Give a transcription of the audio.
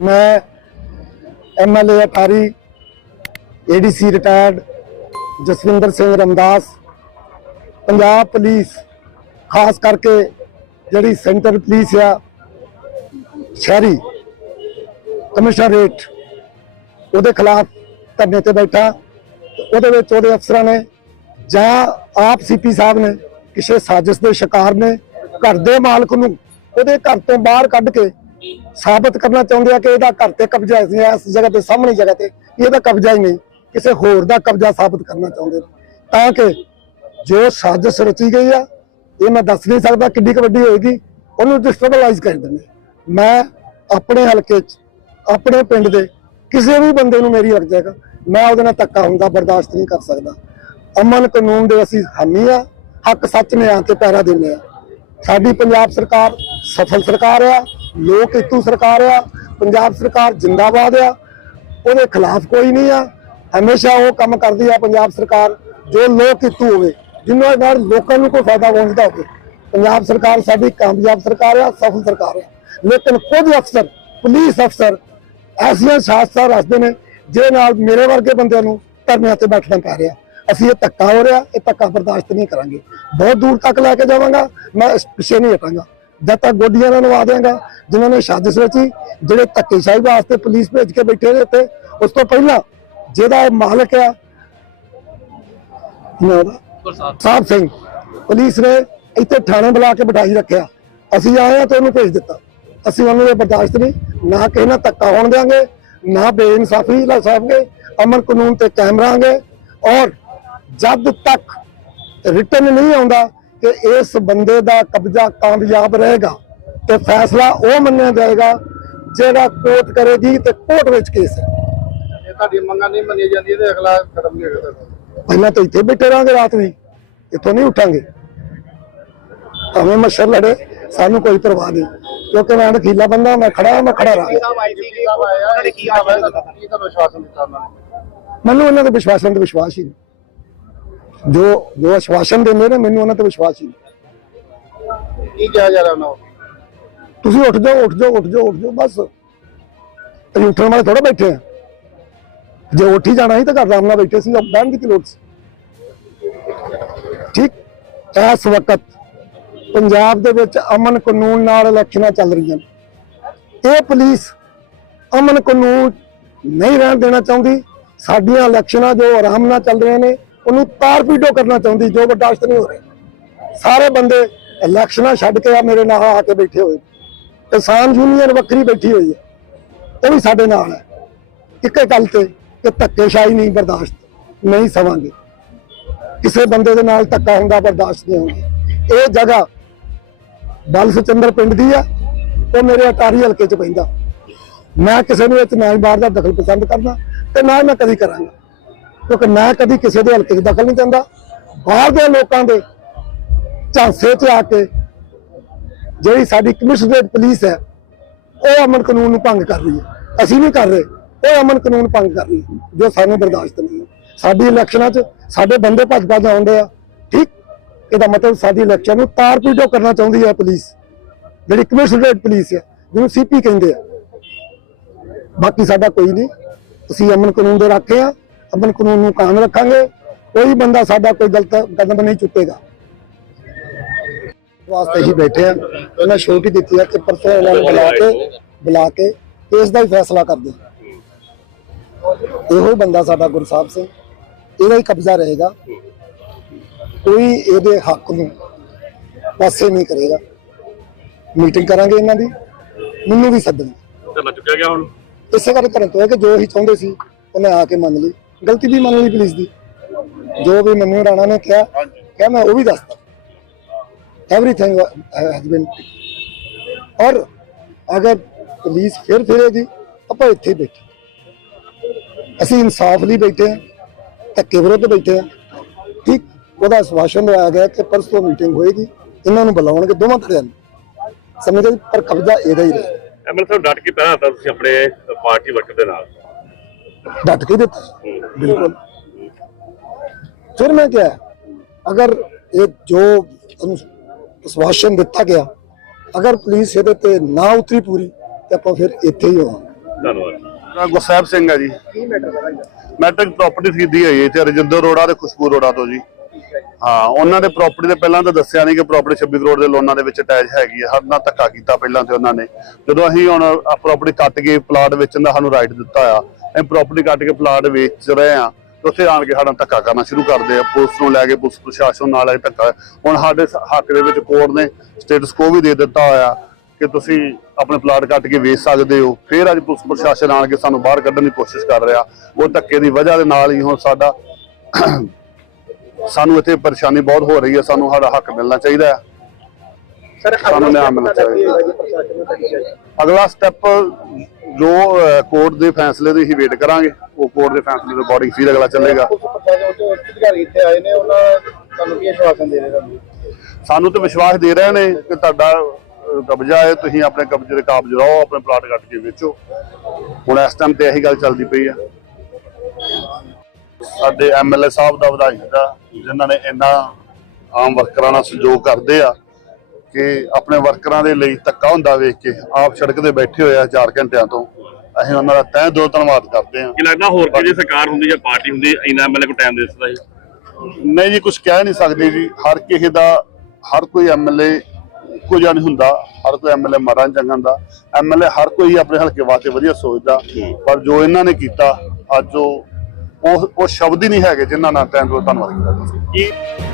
ਮੈਂ MLA Attari ADC retired Jaswinder Singh Ramdas, Punjab police, ਖਾਸ ਕਰਕੇ ਜਿਹੜੀ ਸੈਂਟਰ ਪੁਲਿਸ ਆ, ਸ਼ਹਿਰੀ ਕਮਿਸ਼ਨਰੇਟ ਉਹਦੇ ਖਿਲਾਫ ਧਰਨੇ ਤੇ ਬੈਠਾ। ਉਹਦੇ ਵਿੱਚ ਉਹਦੇ ਅਫਸਰਾਂ ਨੇ ਜਾਂ ਆਪ ਸੀਪੀ ਸਾਹਿਬ ਨੇ ਕਿਸੇ ਸਾਜ਼ਿਸ਼ ਦੇ ਸ਼ਿਕਾਰ ਨੇ ਘਰ ਦੇ ਮਾਲਕ ਨੂੰ ਉਹਦੇ ਘਰ ਤੋਂ ਬਾਹਰ ਕੱਢ ਕੇ ਸਾਬਤ ਕਰਨਾ ਚਾਹੁੰਦੇ ਆ ਕਿ ਇਹਦਾ ਘਰ ਤੇ ਕਬਜ਼ਾ ਹੈ ਇਸ ਜਗ੍ਹਾ ਤੇ ਸਾਹਮਣੀ ਜਗ੍ਹਾ ਤੇ ਇਹਦਾ ਕਬਜ਼ਾ ਹੀ ਨਹੀਂ, ਕਿਸੇ ਹੋਰ ਦਾ ਕਬਜ਼ਾ ਸਾਬਤ ਕਰਨਾ ਚਾਹੁੰਦੇ ਤਾਂ ਕਿ ਜੋ ਸਾਜ਼ਿਸ਼ ਰਚੀ ਗਈ ਆ, ਇਹ ਮੈਂ ਦੱਸ ਨਹੀਂ ਸਕਦਾ ਕਿੰਨੀ ਕੁ ਵੱਡੀ ਹੋਏਗੀ, ਉਹਨੂੰ ਡਿਸਟਰਬਲਾਈਜ਼ ਕਰ ਦਿੰਦੇ ਮੈਂ ਆਪਣੇ ਹਲਕੇ 'ਚ, ਆਪਣੇ ਪਿੰਡ ਦੇ ਕਿਸੇ ਵੀ ਬੰਦੇ ਨੂੰ ਮੇਰੀ ਅਰਜ਼ ਜਾਏਗਾ ਮੈਂ ਉਹਦੇ ਨਾਲ ਧੱਕਾ ਹੁੰਦਾ, ਬਰਦਾਸ਼ਤ ਨਹੀਂ ਕਰ ਸਕਦਾ। ਅਮਨ ਕਾਨੂੰਨ ਦੇ ਅਸੀਂ ਹਾਮੀ ਆ, ਹੱਕ ਸੱਚ ਨੇ ਆ ਕੇ ਪੈਰਾ ਦਿੰਦੇ ਆ। ਸਾਡੀ ਪੰਜਾਬ ਸਰਕਾਰ ਸਫਲ ਸਰਕਾਰ ਆ ਲੋਕ ਇਤੂ ਸਰਕਾਰ ਆ, ਪੰਜਾਬ ਸਰਕਾਰ ਜਿੰਦਾਬਾਦ ਆ, ਉਹਦੇ ਖਿਲਾਫ ਕੋਈ ਨਹੀਂ ਆ। ਹਮੇਸ਼ਾ ਉਹ ਕੰਮ ਕਰਦੀ ਆ ਪੰਜਾਬ ਸਰਕਾਰ, ਜੋ ਲੋਕ ਇਤੂ ਹੋਵੇ ਜਿਨ੍ਹਾਂ ਨਾਲ ਲੋਕਾਂ ਨੂੰ ਕੋਈ ਫਾਇਦਾ ਪਹੁੰਚਦਾ ਹੋਵੇ। ਪੰਜਾਬ ਸਰਕਾਰ ਸਾਡੀ ਕਾਮਯਾਬ ਸਰਕਾਰ ਆ, ਸਫਲ ਸਰਕਾਰ ਆ। ਲੇਕਿਨ ਕੁਝ ਅਫਸਰ, ਪੁਲਿਸ ਅਫਸਰ ਐਸੀਆਂ ਸ਼ਾਸਤਰ ਰਸਦੇ ਨੇ ਜਿਹਦੇ ਨਾਲ ਮੇਰੇ ਵਰਗੇ ਬੰਦਿਆਂ ਨੂੰ ਧਰਨਿਆਂ ਤੇ ਬੈਠਣਾ ਪੈ ਰਿਹਾ। ਅਸੀਂ ਇਹ ਧੱਕਾ ਹੋ ਰਿਹਾ, ਇਹ ਧੱਕਾ ਬਰਦਾਸ਼ਤ ਨਹੀਂ ਕਰਾਂਗੇ। ਬਹੁਤ ਦੂਰ ਤੱਕ ਲੈ ਕੇ ਜਾਵਾਂਗਾ, ਮੈਂ ਇਸ ਪਿੱਛੇ ਨਹੀਂ ਹਟਾਂਗਾ। ਜਦ ਤੱਕ ਗੋਡੀਆਂ ਨਾਲ ਨਵਾ ਦਿਆਂਗਾ। ਜਿਨ੍ਹਾਂ ਨੇ ਸਾਜ਼ਿਸ਼ ਰਚੀ ਜਿਹੜੇ ਧੱਕੇਸ਼ਾਹੀ ਵਾਸਤੇ ਪੁਲਿਸ ਭੇਜ ਕੇ ਬੈਠੇ ਨੇ ਇੱਥੇ ਉਸ ਤੋਂ ਪਹਿਲਾਂ ਜਿਹਦਾ ਇਹ ਮਾਲਕ ਆ ਸਾਹਿਬ ਸਿੰਘ। ਪੁਲਿਸ ਨੇ ਇੱਥੇ ਥਾਣੇ ਬੁਲਾ ਕੇ ਬਿਠਾਈ ਰੱਖਿਆ। ਅਸੀਂ ਆਏ ਆ ਤੇ ਉਹਨੂੰ ਭੇਜ ਦਿੱਤਾ। ਅਸੀਂ ਉਹਨੂੰ ਇਹ ਬਰਦਾਸ਼ਤ ਨਹੀਂ ਨਾ ਕਿਸੇ ਨਾਲ ਧੱਕਾ ਹੋਣ ਦਿਆਂਗੇ ਨਾ ਬੇਇਨਸਾਫੀ ਲਸਾਵਾਂਗੇ ਅਮਨ ਕਾਨੂੰਨ ਤੇ ਕਾਇਮ ਰਹਾਂਗੇ ਔਰ ਜਦ ਤੱਕ ਰਿਟਰਨ ਨਹੀਂ ਆਉਂਦਾ ਕਿ ਇਸ ਬੰਦੇ ਦਾ ਕਬਜ਼ਾ ਕਾਮਯਾਬ ਰਹੇਗਾ ਤੇ ਫੈਸਲਾ ਉਹ ਮੰਨਿਆ ਜਾਏਗਾ ਜਿਹੜਾ ਕੋਰਟ ਕਰੇਗੀ ਤੇ ਕੋਰਟ ਵਿੱਚ ਕੇਸ ਹੈ। ਇਹ ਤੁਹਾਡੀ ਮੰਗਾਂ ਨਹੀਂ ਮੰਨੀਆਂ ਜਾਂਦੀਆਂ ਤੇ ਅਗਲਾ ਕਦਮ ਨਹੀਂ ਹੋਏਗਾ ਤੁਹਾਡਾ। ਪਹਿਲਾਂ ਤਾਂ ਇੱਥੇ ਬੈਠੇ ਰਹਾਂਗੇ ਰਾਤ ਵੀ ਇੱਥੋਂ ਨਹੀਂ ਉੱਠਾਂਗੇ। ਭਾਵੇਂ ਮੱਛਰ ਲੜੇ ਸਾਨੂੰ ਕੋਈ ਪਰਵਾਹ ਨਹੀਂ। ਕਿਉਂਕਿ ਮੈਂ ਅਣਖੀਲਾ ਬੰਦਾ ਮੈਂ ਖੜਾ ਹਾਂ, ਮੈਂ ਖੜਾ ਨੇ ਮੈਨੂੰ ਉਹਨਾਂ ਦੇ ਵਿਸ਼ਵਾਸਾਂ ਤੇ ਵਿਸ਼ਵਾਸ ਹੀ ਨਹੀਂ। ਜੋ ਜੋ ਆਸ਼ਵਾਸਨ ਦਿੰਦੇ ਨੇ ਮੈਨੂੰ ਉਹਨਾਂ ਤੇ ਵਿਸ਼ਵਾਸ ਹੀ ਨਹੀਂ। ਕੀ ਕਿਹਾ ਜਾ ਰਿਹਾ ਉਹਨਾਂ ਨੂੰ? ਤੁਸੀਂ ਉੱਠ ਜਾਓ ਉੱਠ ਜਾਓ ਉੱਠ ਜਾਓ ਉੱਠ ਜਾਓ ਬਸ। ਅਸੀਂ ਉੱਠਣ ਵਾਲੇ ਥੋੜਾ ਬੈਠੇ ਆ ਜੇ ਉੱਠ ਹੀ ਜਾਣਾ ਸੀ ਤਾਂ ਘਰ ਆਰਾਮ ਨਾਲ ਬੈਠੇ ਸੀ ਬਹਿਣ ਦੀ ਲੋੜ ਸੀ? ਠੀਕ ਇਸ ਵਕਤ ਪੰਜਾਬ ਦੇ ਵਿੱਚ ਅਮਨ ਕਾਨੂੰਨ ਨਾਲ ਇਲੈਕਸ਼ਨਾਂ ਚੱਲ ਰਹੀਆਂ ਨੇ। ਇਹ ਪੁਲਿਸ ਅਮਨ ਕਾਨੂੰਨ ਨਹੀਂ ਰਹਿਣ ਦੇਣਾ ਚਾਹੁੰਦੀ। ਸਾਡੀਆਂ ਇਲੈਕਸ਼ਨਾਂ ਜੋ ਆਰਾਮ ਨਾਲ ਚੱਲ ਰਹੀਆਂ ਨੇ ਉਹਨੂੰ ਤਾਰਪੀਡੋ ਕਰਨਾ ਚਾਹੁੰਦੀ, ਜੋ ਬਰਦਾਸ਼ਤ ਨਹੀਂ ਹੋ ਰਿਹਾ। ਸਾਰੇ ਬੰਦੇ ਇਲੈਕਸ਼ਨਾਂ ਛੱਡ ਕੇ ਆ ਮੇਰੇ ਨਾਲ ਆ ਕੇ ਬੈਠੇ ਹੋਏ। ਕਿਸਾਨ ਯੂਨੀਅਨ ਵੱਖਰੀ ਬੈਠੀ ਹੋਈ ਹੈ। ਉਹ ਵੀ ਸਾਡੇ ਨਾਲ ਹੈ। ਇੱਕੇ ਗੱਲ ਤੇ ਕਿ ਧੱਕੇਸ਼ਾਹੀ ਨਹੀਂ, ਬਰਦਾਸ਼ਤ ਨਹੀਂ ਸਵਾਂਗੇ। ਕਿਸੇ ਬੰਦੇ ਦੇ ਨਾਲ ਧੱਕਾ ਹੁੰਦਾ, ਬਰਦਾਸ਼ਤ ਨਹੀਂ ਹੋਊਗੀ। ਇਹ ਜਗ੍ਹਾ ਬਲ ਸਚੰਦਰ ਪਿੰਡ ਦੀ ਆ ਉਹ ਮੇਰੇ ਅਟਾਰੀ ਹਲਕੇ ਚ ਪੈਂਦਾ। ਮੈਂ ਕਿਸੇ ਨੂੰ ਇਹ 'ਚ ਨਾ ਹੀ ਬਾਹਰ ਦਾ ਦਖਲ ਪਸੰਦ ਕਰਦਾ ਤੇ ਨਾ ਹੀ ਮੈਂ ਕਦੀ ਕਰਾਂਗਾ। ਕਿਉਂਕਿ ਮੈਂ ਕਦੀ ਕਿਸੇ ਦੇ ਹਲਕੇ 'ਚ ਦਖਲ ਨਹੀਂ ਦਿੰਦਾ। ਬਾਹਰ ਦੇ ਲੋਕਾਂ ਦੇ ਝਾਂਸੇ 'ਚ ਆ ਕੇ ਜਿਹੜੀ ਸਾਡੀ ਕਮਿਸ਼ਨਰੇਟ ਪੁਲਿਸ ਹੈ, ਉਹ ਅਮਨ ਕਾਨੂੰਨ ਨੂੰ ਭੰਗ ਕਰ ਰਹੀ ਹੈ। ਅਸੀਂ ਨਹੀਂ ਕਰ ਰਹੇ, ਉਹ ਅਮਨ ਕਾਨੂੰਨ ਭੰਗ ਕਰ ਰਹੀ ਹੈ, ਜੋ ਸਾਨੂੰ ਬਰਦਾਸ਼ਤ ਨਹੀਂ ਸਾਡੀ ਇਲੈਕਸ਼ਨਾਂ 'ਚ ਸਾਡੇ ਬੰਦੇ ਭੱਜ ਭੱਜ ਆਉਂਦੇ ਆ, ਠੀਕ? ਇਹਦਾ ਮਤਲਬ ਸਾਡੀ ਇਲੈਕਸ਼ਨ ਨੂੰ ਤਾਰ ਪੀਟੋ ਕਰਨਾ ਚਾਹੁੰਦੀ ਹੈ ਪੁਲਿਸ। ਜਿਹੜੀ ਕਮਿਸ਼ਨਰੇਟ ਪੁਲਿਸ ਹੈ, ਜਿਹਨੂੰ ਸੀਪੀ ਕਹਿੰਦੇ ਆ। ਬਾਕੀ ਸਾਡਾ ਕੋਈ ਨਹੀਂ, ਅਸੀਂ ਅਮਨ ਕਾਨੂੰਨ ਦੇ ਰਾਖੇ ਆ। ਅਮਨ ਕਾਨੂੰਨ ਨੂੰ ਕਾਇਮ ਰੱਖਾਂਗੇ ਕੋਈ ਬੰਦਾ ਸਾਡਾ ਕੋਈ ਗਲਤ ਕਦਮ ਨਹੀਂ ਚੁੱਕੇਗਾ। ਵਾਸਤੇ ਹੀ ਬੈਠੇ ਆ ਉਹਨਾਂ ਛੋਟੀ ਦਿੱਤੀ ਆ ਕਿ ਪਰਸੋਂ ਇਹਨਾਂ ਨੂੰ ਬੁਲਾ ਕੇ ਬੁਲਾ ਕੇ ਕੇਸ ਦਾ ਹੀ ਫੈਸਲਾ ਕਰਦੇ ਇਹੋ ਹੀ ਬੰਦਾ ਸਾਡਾ ਗੁਰਸਾਹਿਬ ਸਿੰਘ। ਇਹਦਾ ਹੀ ਕਬਜ਼ਾ ਰਹੇਗਾ। ਕੋਈ ਇਹਦੇ ਹੱਕ ਨੂੰ ਪਾਸੇ ਨਹੀਂ ਕਰੇਗਾ। ਮੀਟਿੰਗ ਕਰਾਂਗੇ ਇਹਨਾਂ ਦੀ। ਮੈਨੂੰ ਵੀ ਸੱਦਣ। ਧਰਨਾ ਚੁੱਕਿਆ ਗਿਆ ਹੁਣ? ਇਸੇ ਕਰਕੇ ਕਰਨ ਤੋਂ ਹੈ ਕਿ ਜੋ ਅਸੀਂ ਚਾਹੁੰਦੇ ਸੀ ਉਹਨੇ ਆ ਕੇ ਮੰਨ ਲਈ ਗਲਤੀ ਵੀ ਮੰਨ ਲਈ ਪੁਲਿਸ ਦੀ। ਜੋ ਵੀ ਮੈਨੂੰ ਰਾਣਾ ਨੇ ਕਿਹਾ। ਕਿਹਾ ਮੈਂ ਉਹ ਵੀ ਦੱਸਦਾ ਐਵਰੀਥਿੰਗ ਹੈਜ਼ ਬੀਨ ਔਰ ਅਗਰ ਪੁਲਿਸ ਫਿਰ ਫਿਰੇਗੀ ਆਪਾਂ ਇੱਥੇ ਬੈਠੇ ਅਸੀਂ ਇਨਸਾਫ ਲਈ ਬੈਠੇ ਹਾਂ ਧੱਕੇ ਵਿਰੁੱਧ ਬੈਠੇ ਹਾਂ। ਠੀਕ ਉਹਦਾ ਸਵਾਸ਼ਨ ਲਿਆ ਗਿਆ ਕਿ ਪਰਸੋਂ ਮੀਟਿੰਗ ਹੋਏਗੀ ਇਹਨਾਂ ਨੂੰ ਬੁਲਾਉਣਗੇ ਦੋਵਾਂ ਧੜਿਆਂ ਨੂੰ। ਸਮਝਦੇ ਪਰ ਕਬਜ਼ਾ ਇਹਦਾ ਹੀ ਰਹੇ। ਐਮਐਲ ਸਾਹਿਬ ਡਟ ਕੇ ਤਾਂ ਤੁਸੀਂ ਆਪਣੇ ਪਾਰਟੀ ਵਰਕਰ ਦੇ ਨਾਲ। ਡਟ ਕੇ ਦਿੱਤਾ। ਬਿਲਕੁਲ। ਫਿਰ ਮੈਂ ਕਿਹਾ ਅਗਰ ਇਹ ਜੋ ਤੁਹਾਨੂੰ ਵਿਸ਼ਵਾਸਨ ਦਿੱਤਾ ਗਿਆ ਅਗਰ ਪੁਲਿਸ ਇਹਦੇ ਤੇ ਨਾ ਉਤਰੀ ਪੂਰੀ ਤੇ ਆਪਾਂ ਫਿਰ ਇੱਥੇ ਹੀ ਹੋਵਾਂਗੇ। ਧੰਨਵਾਦ। ਮੇਰਾ ਗੁਰਸਹਿਬ ਸਿੰਘ ਹੈ ਜੀ। ਕੀ ਮੈਟਰ ਹੈ ਮੈਟ੍ਰਿਕ ਪ੍ਰਾਪਰਟੀ ਖਰੀਦੀ ਹੋਈ ਹੈ ਤੇ ਰਜਿੰਦਰ ਰੋੜਾ ਤੇ ਖੁਸ਼ਬੂ ਰੋੜਾ ਤੋਂ ਜੀ। ਹਾਂ ਉਹਨਾਂ ਦੇ ਪ੍ਰਾਪਰਟੀ ਦੇ ਪਹਿਲਾਂ ਤਾਂ ਦੱਸਿਆ ਨਹੀਂ ਕਿ ਪ੍ਰਾਪਰਟੀ 26 ਕਰੋੜ ਦੇ ਲੋਨਾਂ ਦੇ ਵਿੱਚ ਅਟੈਚ ਹੈਗੀ ਹੈ ਸਾਡੇ ਨਾਲ ਧੱਕਾ ਕੀਤਾ ਪਹਿਲਾਂ ਤੇ ਉਹਨਾਂ ਨੇ। ਜਦੋਂ ਅਸੀਂ ਹੁਣ ਪ੍ਰਾਪਰਟੀ ਕੱਟ ਕੇ ਪਲਾਟ ਵੇਚਣ ਦਾ ਸਾਨੂੰ ਰਾਈਟ ਦਿੱਤਾ ਆ ਅਸੀਂ ਪ੍ਰਾਪਰਟੀ ਕੱਟ ਕੇ ਪਲਾਟ ਵੇਚ ਰਹੇ ਆ, ਤੇ ਉੱਥੇ ਆਣ ਕੇ ਸਾਡਾ ਧੱਕਾ ਕਰਨਾ ਸ਼ੁਰੂ ਕਰਦੇ ਆ। ਪੁਲਿਸ ਨੂੰ ਲੈ ਕੇ ਪੁਲਿਸ ਪ੍ਰਸ਼ਾਸਨ ਨਾਲ ਇਹ ਧੱਕਾ। ਹੁਣ ਸਾਡੇ ਹੱਕ ਦੇ ਵਿੱਚ ਕੋਰਟ ਨੇ ਸਟੇਟਸ ਕੋ ਵੀ ਦੇ ਦਿੱਤਾ ਹੋਇਆ ਕਿ ਤੁਸੀਂ ਆਪਣੇ ਪਲਾਟ ਕੱਟ ਕੇ ਵੇਚ ਸਕਦੇ ਹੋ। ਫਿਰ ਅੱਜ ਪੁਲਿਸ ਪ੍ਰਸ਼ਾਸਨ ਆਣ ਕੇ ਸਾਨੂੰ ਬਾਹਰ ਕੱਢਣ ਦੀ ਕੋਸ਼ਿਸ਼ ਕਰ ਰਿਹਾ। ਉਹ ਧੱਕੇ ਦੀ ਵਜ੍ਹਾ ਦੇ ਨਾਲ ਹੀ ਹੁਣ ਸਾਡਾ ਸਾਨੂੰ ਇੱਥੇ ਪਰੇਸ਼ਾਨੀ ਬਹੁਤ ਹੋ ਰਹੀ ਹੈ। ਸਾਨੂੰ ਸਾਡਾ ਹੱਕ ਮਿਲਣਾ ਚਾਹੀਦਾ ਹੈ। ਸਰ ਸਾਨੂੰ ਨਿਆਂ ਮਿਲਣਾ ਚਾਹੀਦਾ। ਪ੍ਰਸ਼ਾਸਨ ਨੂੰ ਚਾਹੀਦਾ ਅਗਲਾ ਸਟੈਪ ਜੋ ਕੋਰਟ ਦੇ ਫੈਸਲੇ ਦੀ ਹੀ ਵੇਟ ਕਰਾਂਗੇ ਉਹ ਕੋਰਟ ਦੇ ਫੈਸਲੇ ਦੇ ਅਕੋਰਡਿੰਗ ਫਿਰ ਅਗਲਾ ਚੱਲੇਗਾ। ਪ੍ਰਸ਼ਾਸਨ ਤੋਂ ਅਧਿਕਾਰੀ ਇੱਥੇ ਆਏ ਨੇ ਉਹਨਾਂ ਤੁਹਾਨੂੰ ਕੀ ਆਸ਼ਵਾਸਨ ਦੇ ਰਹੇ ਤੁਹਾਨੂੰ ਸਾਨੂੰ ਤੇ ਵਿਸ਼ਵਾਸ ਦੇ ਰਹੇ ਨੇ ਕਿ ਤੁਹਾਡਾ ਕਬਜ਼ਾ ਹੈ ਤੁਸੀਂ ਆਪਣੇ ਕਬਜ਼ੇ ਦੇ ਕਾਬਜ ਰਹੋ ਆਪਣੇ ਪਲਾਟ ਕੱਟ ਕੇ ਵੇਚੋ। ਹੁਣ ਇਸ ਟਾਈਮ ਤੇ ਇਹੀ ਗੱਲ ਚੱਲਦੀ ਪਈ ਆ। ਸਾਡੇ ਐਮਐਲਏ ਸਾਹਿਬ ਦਾ ਵਧਾਈ ਦਾ ਜਿਨ੍ਹਾਂ ਨੇ ਇੰਨਾ ਆਮ ਵਰਕਰਾਂ ਨਾਲ ਸਹਿਯੋਗ ਕਰਦੇ ਆ ਕਿ ਆਪਣੇ ਵਰਕਰਾਂ ਦੇ ਲਈ ਧੱਕਾ ਹੁੰਦਾ ਵੇਖ ਕੇ ਆਪ ਸੜਕ ਤੇ ਬੈਠੇ ਹੋਏ ਆ 4 ਘੰਟਿਆਂ ਤੋਂ। ਅਸੀਂ ਉਹਨਾਂ ਦਾ ਤਹਿ ਦਿਲੋਂ ਧੰਨਵਾਦ ਕਰਦੇ ਆ ਕੀ ਲੱਗਦਾ ਹੋਰ ਕਿਹੜੀ ਸਰਕਾਰ ਹੁੰਦੀ ਜਾਂ ਪਾਰਟੀ ਹੁੰਦੀ ਇੰਨਾ ਐਮਐਲਏ ਕੋ ਟਾਈਮ ਦੇ ਦਿੱਤਾ ਜੀ ਨਹੀਂ ਜੀ ਕੁਝ ਕਹਿ ਨਹੀਂ ਸਕਦੇ ਜੀ। ਹਰ ਕਿਸੇ ਦਾ ਹਰ ਕੋਈ ਐਮਐਲਏ ਇੱਕੋ ਜਿਹਾ ਨਹੀਂ ਹੁੰਦਾ। ਹਰ ਕੋਈ ਐਮਐਲਏ ਨਹੀਂ ਚੰਗਾ ਹੁੰਦਾ। ਐਮਐਲਏ ਹਰ ਕੋਈ ਆਪਣੇ ਹਲਕੇ ਵਾਸਤੇ ਵਧੀਆ ਸੋਚਦਾ। ਪਰ ਜੋ ਇਹਨਾਂ ਨੇ ਕੀਤਾ ਅੱਜ ਉਹ ਉਹ ਸ਼ਬਦ ਹੀ ਨਹੀਂ ਹੈਗੇ ਜਿਨ੍ਹਾਂ ਨਾਲ ਤੈਨੂੰ ਧੰਨਵਾਦ ਕੀਤਾ। ਜਾ ਸਕਦਾ